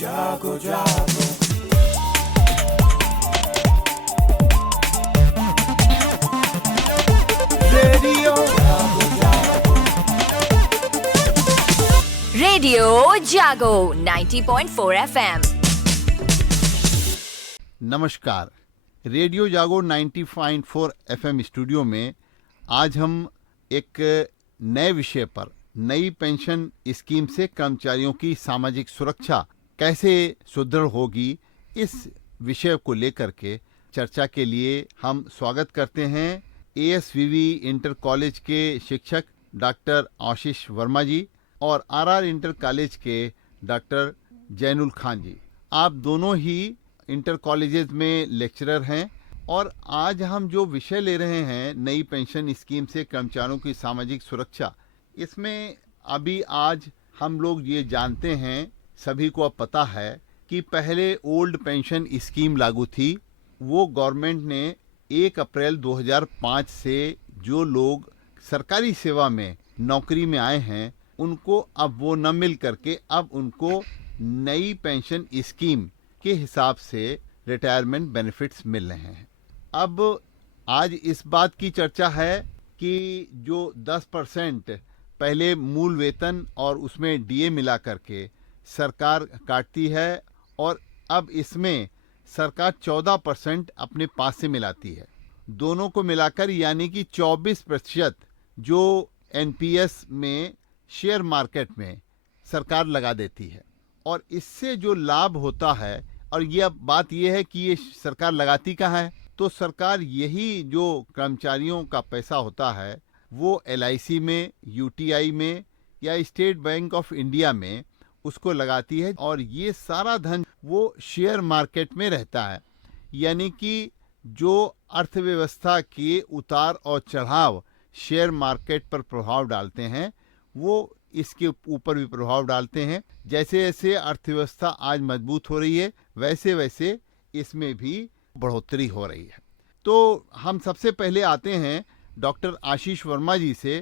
जागो जागो रेडियो जागो जागो रेडियो जागो 90.4 FM। नमस्कार। रेडियो जागो 90.4 FM स्टूडियो में आज हम एक नए विषय पर नई पेंशन स्कीम से कर्मचारियों की सामाजिक सुरक्षा कैसे सुदृढ़ होगी, इस विषय को लेकर के चर्चा के लिए हम स्वागत करते हैं ASVV इंटर कॉलेज के शिक्षक डॉक्टर आशीष वर्मा जी और RR इंटर कॉलेज के डॉक्टर जैनुल खान जी। आप दोनों ही इंटर कॉलेजेस में लेक्चरर हैं और आज हम जो विषय ले रहे हैं नई पेंशन स्कीम से कर्मचारियों की सामाजिक सुरक्षा, इसमें अभी आज हम लोग ये जानते हैं, सभी को अब पता है कि पहले ओल्ड पेंशन स्कीम लागू थी। वो गवर्नमेंट ने 1 अप्रैल 2005 से जो लोग सरकारी सेवा में नौकरी में आए हैं उनको अब वो न मिल करके अब उनको नई पेंशन स्कीम के हिसाब से रिटायरमेंट बेनिफिट्स मिल रहे हैं। अब आज इस बात की चर्चा है कि जो 10% पहले मूल वेतन और उसमें DA मिला करके सरकार काटती है और अब इसमें सरकार 14% अपने पास से मिलाती है। दोनों को मिलाकर यानी कि 24% जो NPS में शेयर मार्केट में सरकार लगा देती है और इससे जो लाभ होता है, और ये अब बात ये है कि ये सरकार लगाती कहाँ है, तो सरकार यही जो कर्मचारियों का पैसा होता है वो LIC में, UTI में या स्टेट बैंक ऑफ इंडिया में उसको लगाती है और ये सारा धन वो शेयर मार्केट में रहता है। यानी कि जो अर्थव्यवस्था के उतार और चढ़ाव शेयर मार्केट पर प्रभाव डालते हैं वो इसके ऊपर भी प्रभाव डालते हैं। जैसे जैसे अर्थव्यवस्था आज मजबूत हो रही है वैसे वैसे इसमें भी बढ़ोतरी हो रही है। तो हम सबसे पहले आते हैं डॉक्टर आशीष वर्मा जी से।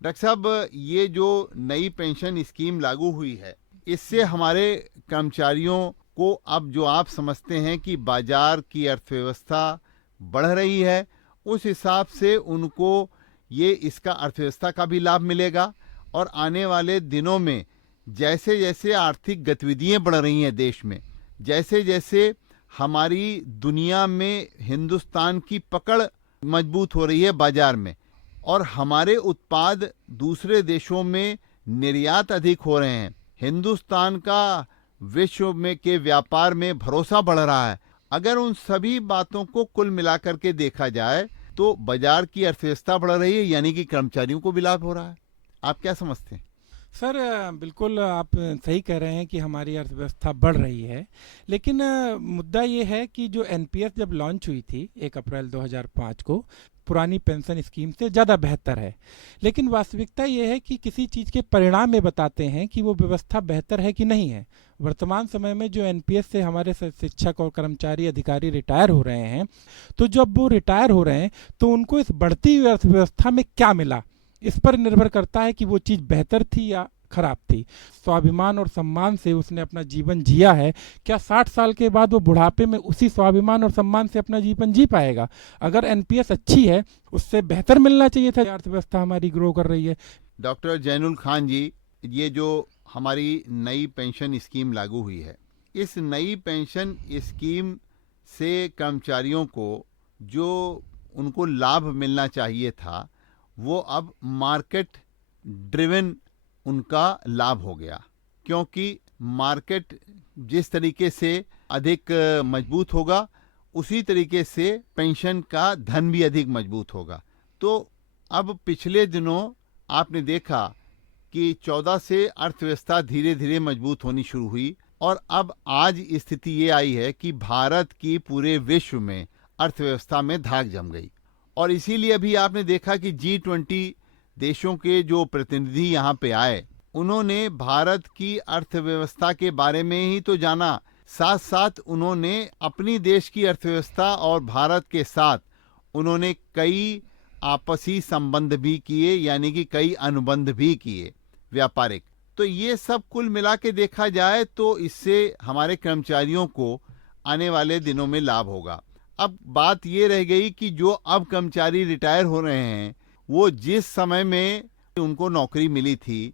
डॉक्टर साहब, ये जो नई पेंशन स्कीम लागू हुई है इससे हमारे कर्मचारियों को अब जो आप समझते हैं कि बाजार की अर्थव्यवस्था बढ़ रही है, उस हिसाब से उनको ये इसका अर्थव्यवस्था का भी लाभ मिलेगा और आने वाले दिनों में जैसे जैसे आर्थिक गतिविधियां बढ़ रही हैं देश में, जैसे जैसे हमारी दुनिया में हिंदुस्तान की पकड़ मजबूत हो रही है बाजार में और हमारे उत्पाद दूसरे देशों में निर्यात अधिक हो रहे हैं, हिंदुस्तान का विश्व में के व्यापार में भरोसा बढ़ रहा है, अगर उन सभी बातों को कुल मिलाकर के देखा जाए तो बाजार की अर्थव्यवस्था बढ़ रही है, यानी कि कर्मचारियों को भी लाभ हो रहा है। आप क्या समझते हैं? सर बिल्कुल आप सही कह रहे हैं कि हमारी अर्थव्यवस्था बढ़ रही है, लेकिन मुद्दा ये है कि जो NPS जब लॉन्च हुई थी 1 अप्रैल 2005 को, पुरानी पेंशन स्कीम से ज़्यादा बेहतर है। लेकिन वास्तविकता ये है कि किसी चीज़ के परिणाम में बताते हैं कि वो व्यवस्था बेहतर है कि नहीं है। वर्तमान समय में जो NPS से हमारे शिक्षक और कर्मचारी अधिकारी रिटायर हो रहे हैं, तो जब वो रिटायर हो रहे हैं तो उनको इस बढ़ती हुई अर्थव्यवस्था में क्या मिला, इस पर निर्भर करता है कि वो चीज़ बेहतर थी या खराब थी। स्वाभिमान और सम्मान से उसने अपना जीवन जिया है, क्या 60 साल के बाद वो बुढ़ापे में उसी स्वाभिमान और सम्मान से अपना जीवन जी पाएगा? अगर NPS अच्छी है उससे बेहतर मिलना चाहिए था। अर्थव्यवस्था हमारी ग्रो कर रही है। डॉक्टर जैनुल खान जी, ये जो हमारी नई पेंशन स्कीम लागू हुई है, इस नई पेंशन स्कीम से कर्मचारियों को जो उनको लाभ मिलना चाहिए था वो अब मार्केट ड्रिवन उनका लाभ हो गया, क्योंकि मार्केट जिस तरीके से अधिक मजबूत होगा उसी तरीके से पेंशन का धन भी अधिक मजबूत होगा। तो अब पिछले दिनों आपने देखा कि 14 से अर्थव्यवस्था धीरे धीरे मजबूत होनी शुरू हुई और अब आज स्थिति ये आई है कि भारत की पूरे विश्व में अर्थव्यवस्था में धाक जम गई और इसीलिए अभी आपने देखा कि G20 देशों के जो प्रतिनिधि यहाँ पे आए, उन्होंने भारत की अर्थव्यवस्था के बारे में ही तो जाना, साथ साथ उन्होंने अपनी देश की अर्थव्यवस्था और भारत के साथ उन्होंने कई आपसी संबंध भी किए, यानी कि कई अनुबंध भी किए व्यापारिक। तो ये सब कुल मिला के देखा जाए तो इससे हमारे कर्मचारियों को आने वाले दिनों में लाभ होगा। अब बात ये रह गई कि जो अब कर्मचारी रिटायर हो रहे हैं, वो जिस समय में उनको नौकरी मिली थी,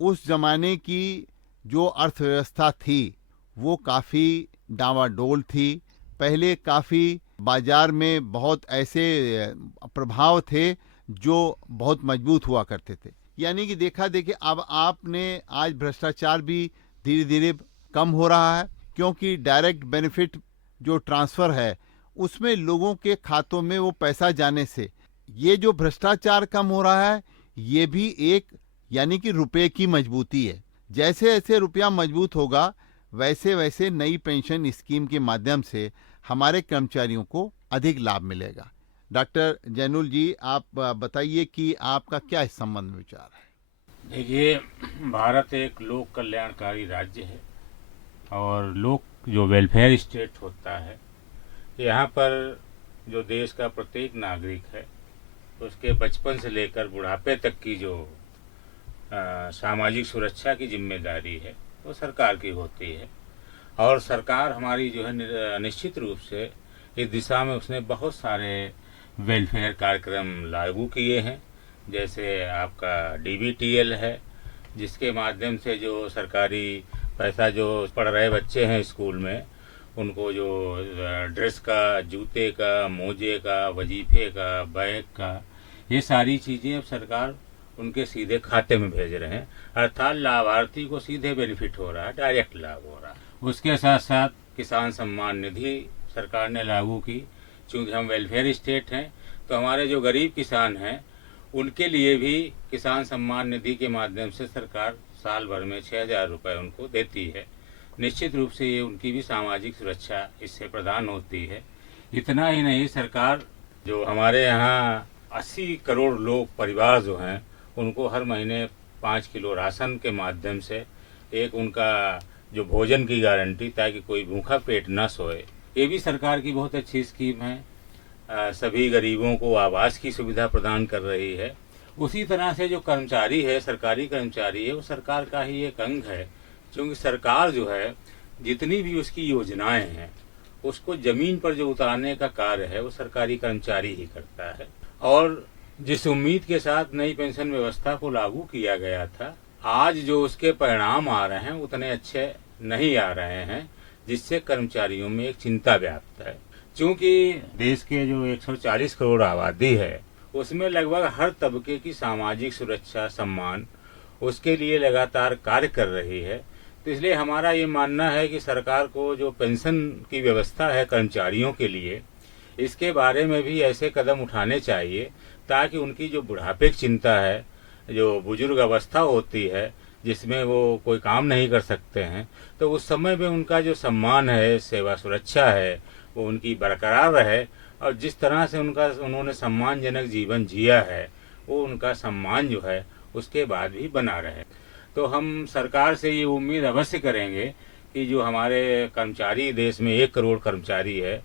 उस जमाने की जो अर्थव्यवस्था थी वो काफ़ी डावाडोल थी। पहले काफ़ी बाजार में बहुत ऐसे प्रभाव थे जो बहुत मजबूत हुआ करते थे। यानी कि देखा देखिए अब आपने आज भ्रष्टाचार भी धीरे धीरे कम हो रहा है, क्योंकि डायरेक्ट बेनिफिट जो ट्रांसफ़र है उसमें लोगों के खातों में वो पैसा जाने से ये जो भ्रष्टाचार कम हो रहा है, ये भी एक यानी कि रुपए की मजबूती है। जैसे जैसे रुपया मजबूत होगा वैसे वैसे नई पेंशन स्कीम के माध्यम से हमारे कर्मचारियों को अधिक लाभ मिलेगा। डॉक्टर जैनुल जी, आप बताइए कि आपका क्या इस संबंध में विचार है? देखिए, भारत एक लोक कल्याणकारी राज्य है और लोक जो वेलफेयर स्टेट होता है, यहाँ पर जो देश का प्रत्येक नागरिक है उसके बचपन से लेकर बुढ़ापे तक की जो सामाजिक सुरक्षा की जिम्मेदारी है वो सरकार की होती है। और सरकार हमारी जो है निश्चित रूप से इस दिशा में उसने बहुत सारे वेलफेयर कार्यक्रम लागू किए हैं। जैसे आपका DBTL है, जिसके माध्यम से जो सरकारी पैसा जो पढ़ रहे बच्चे हैं स्कूल में, उनको जो ड्रेस का, जूते का, मोजे का, वजीफे का, बैग का, ये सारी चीज़ें अब सरकार उनके सीधे खाते में भेज रहे हैं। अर्थात लाभार्थी को सीधे बेनिफिट हो रहा है, डायरेक्ट लाभ हो रहा है। उसके साथ साथ किसान सम्मान निधि सरकार ने लागू की। चूँकि हम वेलफेयर स्टेट हैं तो हमारे जो गरीब किसान हैं उनके लिए भी किसान सम्मान निधि के माध्यम से सरकार साल भर में 6,000 रुपये उनको देती है। निश्चित रूप से ये उनकी भी सामाजिक सुरक्षा इससे प्रदान होती है। इतना ही नहीं, सरकार जो हमारे यहाँ 80 करोड़ लोग परिवार जो हैं उनको हर महीने 5 किलो राशन के माध्यम से एक उनका जो भोजन की गारंटी, ताकि कोई भूखा पेट न सोए, ये भी सरकार की बहुत अच्छी स्कीम है। सभी गरीबों को आवास की सुविधा प्रदान कर रही है। उसी तरह से जो कर्मचारी है, सरकारी कर्मचारी है, वो सरकार का ही एक अंग है, क्योंकि सरकार जो है जितनी भी उसकी योजनाएं हैं उसको जमीन पर जो उतारने का कार्य है वो सरकारी कर्मचारी ही करता है। और जिस उम्मीद के साथ नई पेंशन व्यवस्था को लागू किया गया था, आज जो उसके परिणाम आ रहे हैं उतने अच्छे नहीं आ रहे हैं, जिससे कर्मचारियों में एक चिंता व्याप्त है। क्योंकि देश के जो 140 करोड़ आबादी है उसमें लगभग हर तबके की सामाजिक सुरक्षा, सम्मान उसके लिए लगातार कार्य कर रही है। तो इसलिए हमारा ये मानना है कि सरकार को जो पेंशन की व्यवस्था है कर्मचारियों के लिए, इसके बारे में भी ऐसे कदम उठाने चाहिए ताकि उनकी जो बुढ़ापे की चिंता है, जो बुजुर्ग अवस्था होती है जिसमें वो कोई काम नहीं कर सकते हैं, तो उस समय में उनका जो सम्मान है, सेवा सुरक्षा है, वो उनकी बरकरार रहे। और जिस तरह से उन्होंने सम्मानजनक जीवन जिया है वो उनका सम्मान जो है उसके बाद भी बना रहे। तो हम सरकार से ये उम्मीद अवश्य करेंगे कि जो हमारे कर्मचारी, देश में 1 करोड़ कर्मचारी है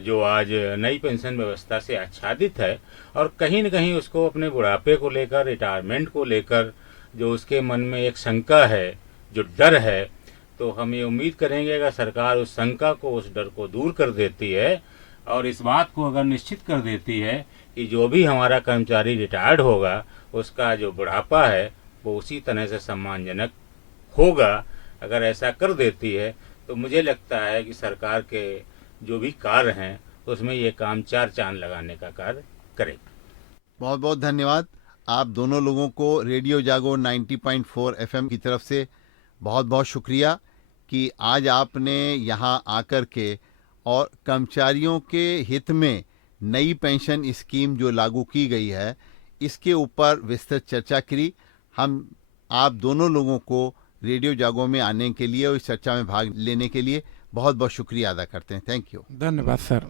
जो आज नई पेंशन व्यवस्था से आच्छादित है, और कहीं न कहीं उसको अपने बुढ़ापे को लेकर, रिटायरमेंट को लेकर जो उसके मन में एक शंका है, जो डर है, तो हम ये उम्मीद करेंगे अगर सरकार उस शंका को, उस डर को दूर कर देती है और इस बात को अगर निश्चित कर देती है कि जो भी हमारा कर्मचारी रिटायर्ड होगा उसका जो बुढ़ापा है वो उसी तरह से सम्मानजनक होगा, अगर ऐसा कर देती है तो मुझे लगता है कि सरकार के जो भी कार्य हैं उसमें ये काम 4 चांद लगाने का कार्य करेगा। बहुत बहुत धन्यवाद आप दोनों लोगों को। रेडियो जागो 90.4 FM की तरफ से बहुत बहुत शुक्रिया कि आज आपने यहाँ आकर के और कर्मचारियों के हित में नई पेंशन स्कीम जो लागू की गई है इसके ऊपर विस्तृत चर्चा करी। हम आप दोनों लोगों को रेडियो जागो में आने के लिए और इस चर्चा में भाग लेने के लिए बहुत बहुत शुक्रिया अदा करते हैं। Thank you. धन्यवाद सर।